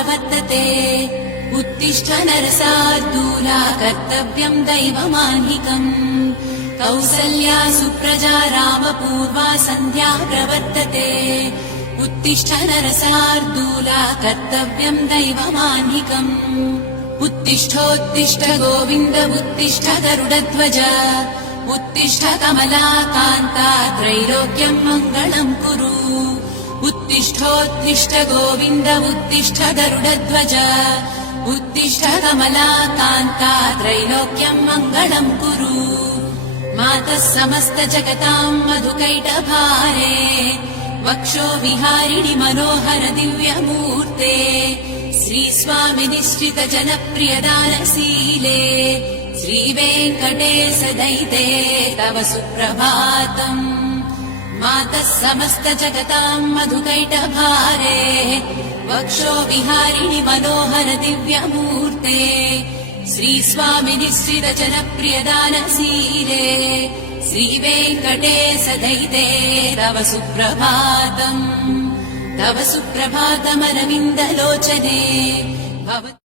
प्रवर्तते उत्तिष्ठ नरसार्दूला कर्तव्यम् दैवमाह्निकम् कौसल्या सुप्रजा रामपूर्वा सन्ध्या प्रवर्तते उत्तिष्ठ नरसार्दूला कर्तव्यम् दैवमाह्निकम् उत्तिष्ठोत्तिष्ठ गोविन्द उत्तिष्ठ गरुडध्वज उत्तिष्ठ कमलाकान्ता त्रैलोक्यम् मङ्गलम् कुरु उत्तिष्ठोत्तिष्ठ गोविन्द उत्तिष्ठ गरुडध्वज उत्तिष्ठ कमलाकान्ता त्रैलोक्यम् मङ्गलम् कुरु मातः समस्त जगताम् मधुकैटभारे वक्षो विहारिणि मनोहर दिव्यमूर्ते श्रीस्वामि निश्चित जनप्रियदानशीले श्रीवेङ्कटेश दयिते तव सुप्रभातम् मातः समस्त जगताम् मधुकैटभारे वक्षो विहारिणि मनोहर दिव्यमूर्ते श्रीस्वामि निश्चित जनप्रियदानशीले श्रीवेङ्कटेश दयिते तव सुप्रभातम् तव सुप्रभातमरविन्दलोचने